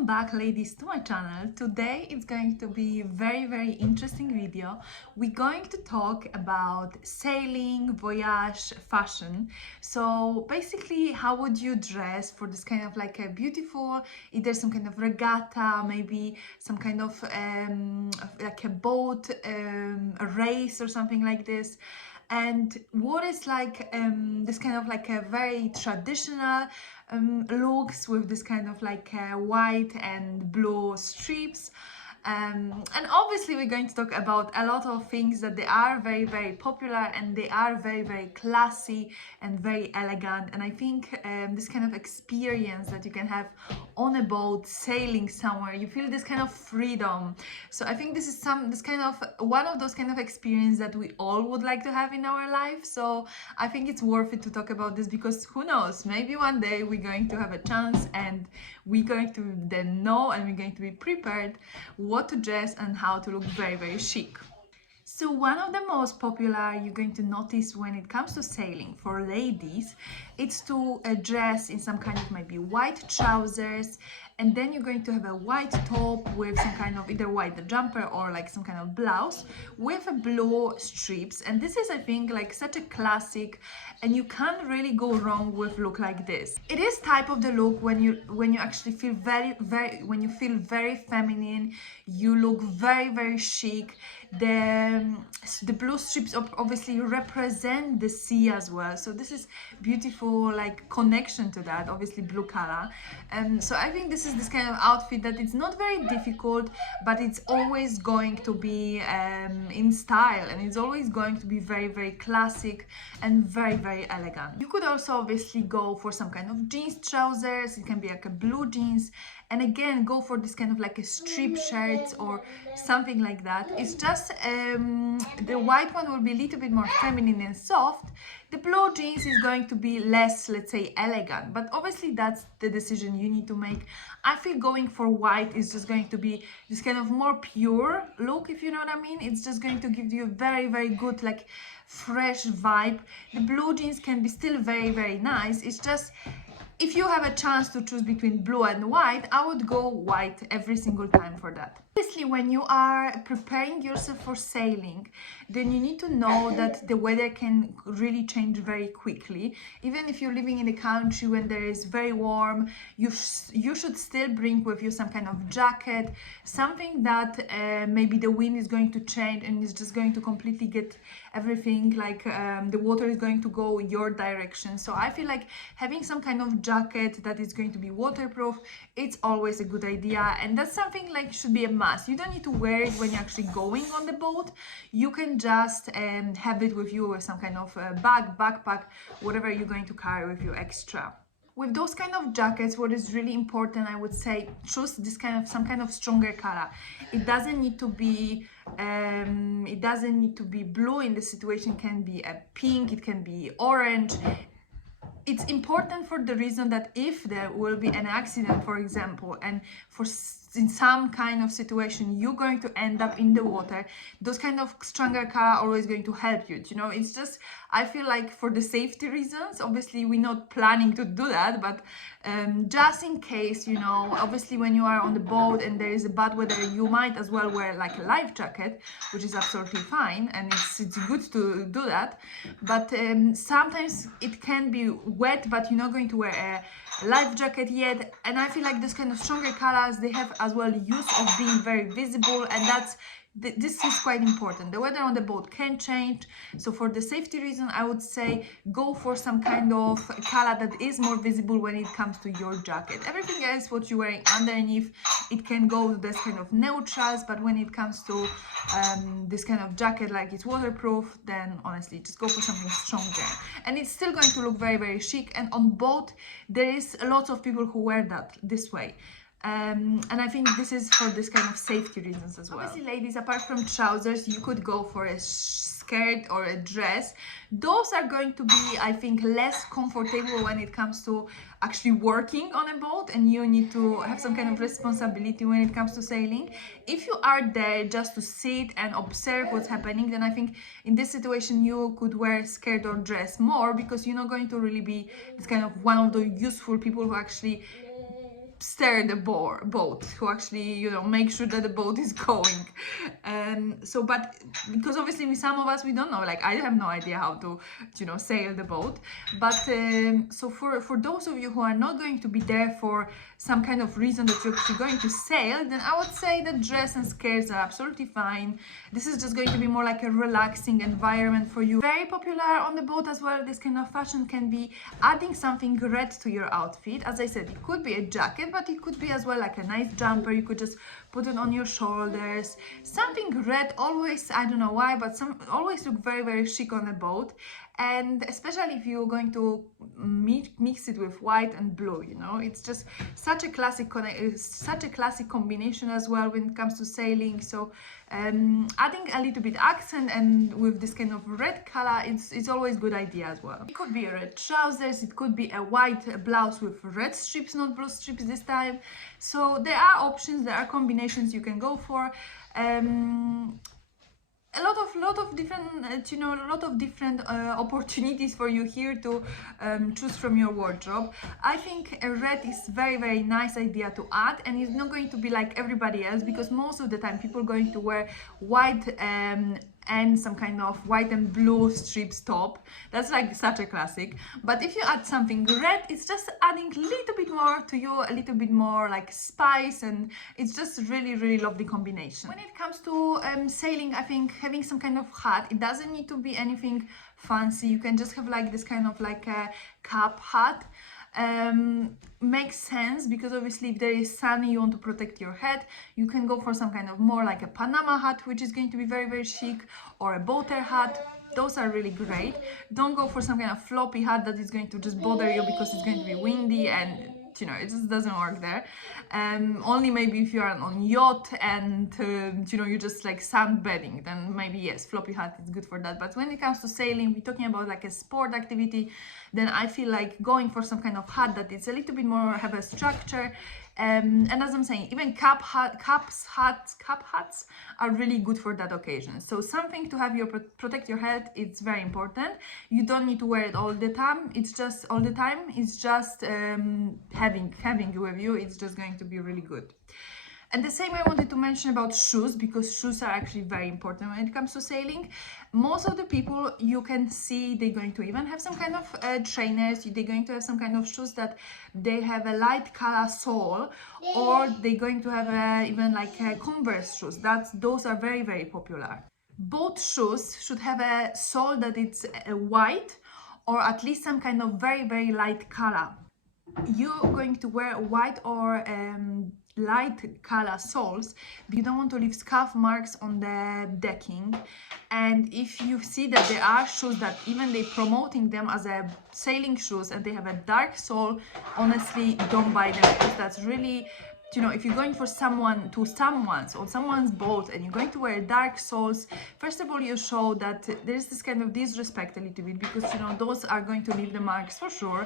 Welcome back, ladies, to my channel. Today it's going to be a very interesting video. We're going to talk about sailing, voyage, fashion. So basically, how would you dress for this kind of like a beautiful, either some kind of regatta, maybe some kind of like a boat a race or something like this. And what is like this kind of like a very traditional looks with this kind of like white and blue strips. And obviously we're going to talk about a lot of things that they are very popular, and they are very classy and very elegant. And I think this kind of experience that you can have on a boat sailing somewhere, you feel this kind of freedom. So I think this is this kind of one of those kind of experience that we all would like to have in our life. So I think it's worth it to talk about this, because who knows, maybe one day we're going to have a chance and we're going to then know, and we're going to be prepared what to dress and how to look very chic. So one of the most popular you're going to notice when it comes to sailing for ladies, it's to dress in some kind of maybe white trousers, and then you're going to have a white top with some kind of either white jumper or like some kind of blouse with a blue strips. And this is, I think, like such a classic, and you can't really go wrong with look like this. It is type of the look when you actually feel when you feel very feminine, you look very chic. The blue strips obviously represent the sea as well, so this is beautiful like connection to that, obviously blue color. So I think this is this kind of outfit that it's not very difficult, but it's always going to be in style, and it's always going to be very classic and very elegant. You could also obviously go for some kind of jeans trousers. It can be like a blue jeans, and again go for this kind of like a strip shirt or something like that. It's just the white one will be a little bit more feminine and soft. The blue jeans is going to be less, let's say, elegant, but obviously that's the decision you need to make. I feel going for white is just going to be this kind of more pure look, if you know what I mean. It's just going to give you a very good like fresh vibe. The blue jeans can be still very nice. It's just, if you have a chance to choose between blue and white, I would go white every single time for that. Obviously, when you are preparing yourself for sailing, then you need to know that the weather can really change very quickly. Even if you're living in a country when there is very warm, you should still bring with you some kind of jacket, something that maybe the wind is going to change and is just going to completely get everything like the water is going to go your direction. So I feel like having some kind of jacket that is going to be waterproof, it's always a good idea, and that's something like should be a must. You don't need to wear it when you're actually going on the boat. You can just have it with you with some kind of backpack, whatever you're going to carry with you extra. With those kind of jackets, what is really important, I would say, choose this kind of some kind of stronger color. It doesn't need to be blue. In the situation, can be a pink, it can be orange. It's important for the reason that if there will be an accident, for example, and in some kind of situation you're going to end up in the water, those kind of stronger color are always going to help you. You know, it's just, I feel like for the safety reasons, obviously we're not planning to do that, but just in case, you know, obviously when you are on the boat and there is a bad weather, you might as well wear like a life jacket, which is absolutely fine, and it's good to do that. But sometimes it can be wet, but you're not going to wear a life jacket yet. And I feel like this kind of stronger colors, they have as well use of being very visible, and this is quite important. The weather on the boat can change, so for the safety reason, I would say go for some kind of color that is more visible when it comes to your jacket. Everything else, what you're wearing underneath, it can go to this kind of neutrals, but when it comes to this kind of jacket, like it's waterproof, then honestly just go for something stronger, and it's still going to look very chic. And on boat there is a lot of people who wear that this way. And I think this is for this kind of safety reasons as well. Obviously, ladies, apart from trousers, you could go for a skirt or a dress. Those are going to be, I think, less comfortable when it comes to actually working on a boat, and you need to have some kind of responsibility when it comes to sailing. If you are there just to sit and observe what's happening, then I think in this situation you could wear skirt or dress more, because you're not going to really be this kind of one of the useful people who actually steer the boat, to actually, you know, make sure that the boat is going. So, but because obviously some of us, we don't know, like I have no idea how to, you know, sail the boat. But so for those of you who are not going to be there for some kind of reason that you're actually going to sail, then I would say that dress and skirts are absolutely fine. This is just going to be more like a relaxing environment for you. Very popular on the boat as well, this kind of fashion can be adding something red to your outfit. As I said, it could be a jacket, but it could be as well like a nice jumper. You could just put it on your shoulders. Something red always, I don't know why, but always look very, very chic on a boat. And especially if you're going to mix it with white and blue, you know, it's just such a classic combination as well when it comes to sailing. So adding a little bit accent and with this kind of red color, it's always good idea as well. It could be red trousers, it could be a white blouse with red strips, not blue strips this time. So there are options, there are combinations you can go for. A lot of different, you know, a lot of different opportunities for you here to choose from your wardrobe. I think a red is very, very nice idea to add, and it's not going to be like everybody else, because most of the time people are going to wear white and some kind of white and blue strips top. That's like such a classic. But if you add something red, it's just adding a little bit more to you, a little bit more like spice, and it's just really, really lovely combination. When it comes to sailing, I think having some kind of hat, it doesn't need to be anything fancy. You can just have like this kind of like a cap hat. Makes sense, because obviously if there is sun, you want to protect your head, you can go for some kind of more like a Panama hat, which is going to be very, very chic, or a boater hat. Those are really great. Don't go for some kind of floppy hat that is going to just bother you because it's going to be windy, and you know, it just doesn't work there. Only maybe if you are on yacht and you know, you're just like sunbathing, then maybe yes, floppy hat is good for that. But when it comes to sailing, we're talking about like a sport activity, then I feel like going for some kind of hat that it's a little bit more have a structure. And as I'm saying, even cap hats are really good for that occasion. So something to have your protect your head, it's very important. You don't need to wear it all the time. It's just having it with you. It's just going to be really good. And the same I wanted to mention about shoes, because shoes are actually very important when it comes to sailing. Most of the people you can see, they're going to even have some kind of trainers, they're going to have some kind of shoes that they have a light color sole, or they're going to have even like Converse shoes. Those are very, very popular. Both shoes should have a sole that it's white, or at least some kind of very, very light color. You're going to wear white or light color soles, but you don't want to leave scuff marks on the decking. And if you see that there are shoes that even they promoting them as a sailing shoes and they have a dark sole, honestly don't buy them, because that's really, you know, if you're going for someone's boat and you're going to wear dark soles, first of all, you show that there's this kind of disrespect a little bit, because you know, those are going to leave the marks for sure,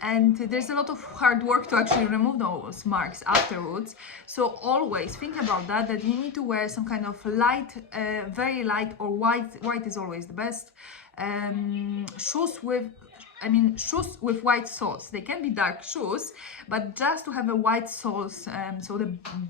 and there's a lot of hard work to actually remove those marks afterwards. So always think about that you need to wear some kind of light, very light, or white is always the best, shoes with white soles. They can be dark shoes, but just to have a white soles, so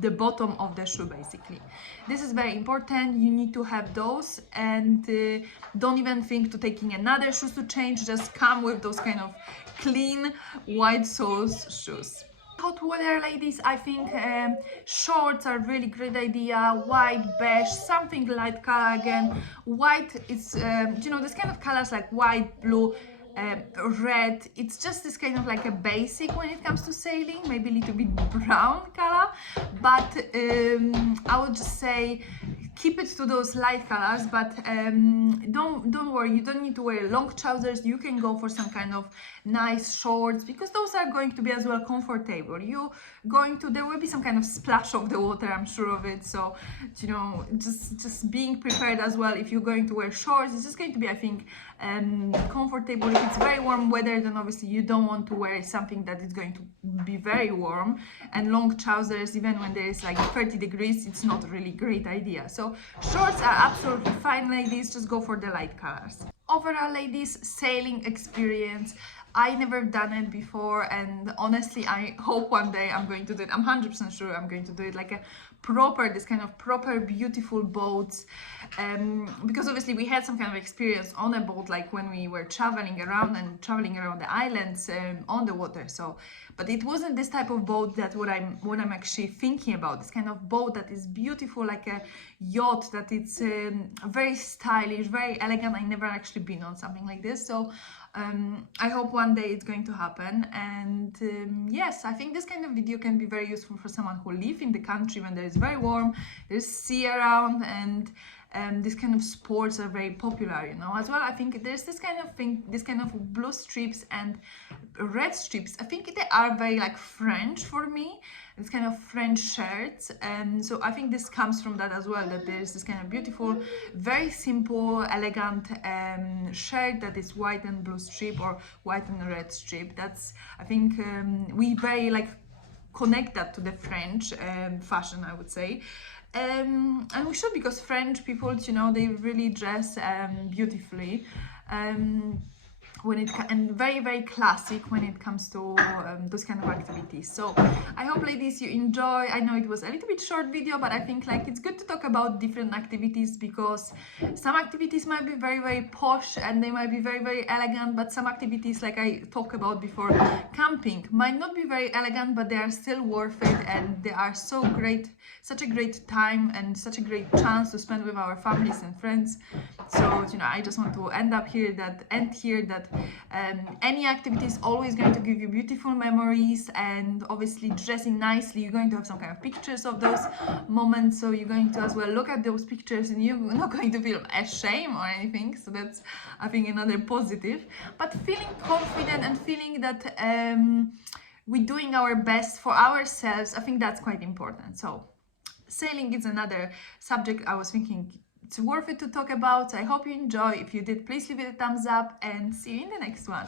the bottom of the shoe basically. This is very important. You need to have those, and don't even think to taking another shoes to change. Just come with those kind of clean white soles shoes. Hot weather, ladies, I think shorts are really great idea. White, beige, something light color again. White is you know, this kind of colors like white, blue, red, it's just this kind of like a basic when it comes to sailing, maybe a little bit brown color, but I would just say keep it to those light colors. But don't worry, you don't need to wear long trousers. You can go for some kind of nice shorts, because those are going to be as well comfortable. There will be some kind of splash of the water, I'm sure of it. So you know, just being prepared as well. If you're going to wear shorts, it's just going to be, I think, comfortable. If it's very warm weather, then obviously you don't want to wear something that is going to be very warm, and long trousers, even when there is like 30 degrees, it's not a really great idea. So shorts are absolutely fine, ladies. Just go for the light colors. Overall, ladies, sailing experience, I never done it before, and honestly I hope one day I'm going to do it. I'm 100% sure I'm going to do it, like a proper, this kind of proper beautiful boats, because obviously we had some kind of experience on a boat, like when we were traveling around the islands, on the water. So but it wasn't this type of boat that what I'm actually thinking about. This kind of boat that is beautiful, like a yacht, that it's very stylish, very elegant. I never actually been on something like this, so I hope one day it's going to happen. And yes, I think this kind of video can be very useful for someone who live in the country when there is very warm, there's sea around, and these kind of sports are very popular, you know, as well. I think there's this kind of thing, this kind of blue strips and red strips. I think they are very like French for me. It's kind of French shirts, and so I think this comes from that as well, that there's this kind of beautiful, very simple, elegant shirt that is white and blue strip, or white and red strip. That's, I think, we very like connect that to the French fashion, I would say. And we should, because French people, you know, they really dress beautifully. And very, very classic when it comes to those kind of activities. So I hope, ladies, you enjoy. I know it was a little bit short video, but I think like it's good to talk about different activities, because some activities might be very, very posh and they might be very, very elegant, but some activities, like I talked about before, camping, might not be very elegant, but they are still worth it, and they are so great, such a great time and such a great chance to spend with our families and friends. So, you know, I just want to end here that any activity is always going to give you beautiful memories, and obviously dressing nicely, you're going to have some kind of pictures of those moments, so you're going to as well look at those pictures and you're not going to feel ashamed or anything. So that's, I think, another positive. But feeling confident and feeling that we're doing our best for ourselves, I think that's quite important. So sailing is another subject I was thinking it's worth it to talk about. I hope you enjoy. If you did, please leave it a thumbs up, and see you in the next one.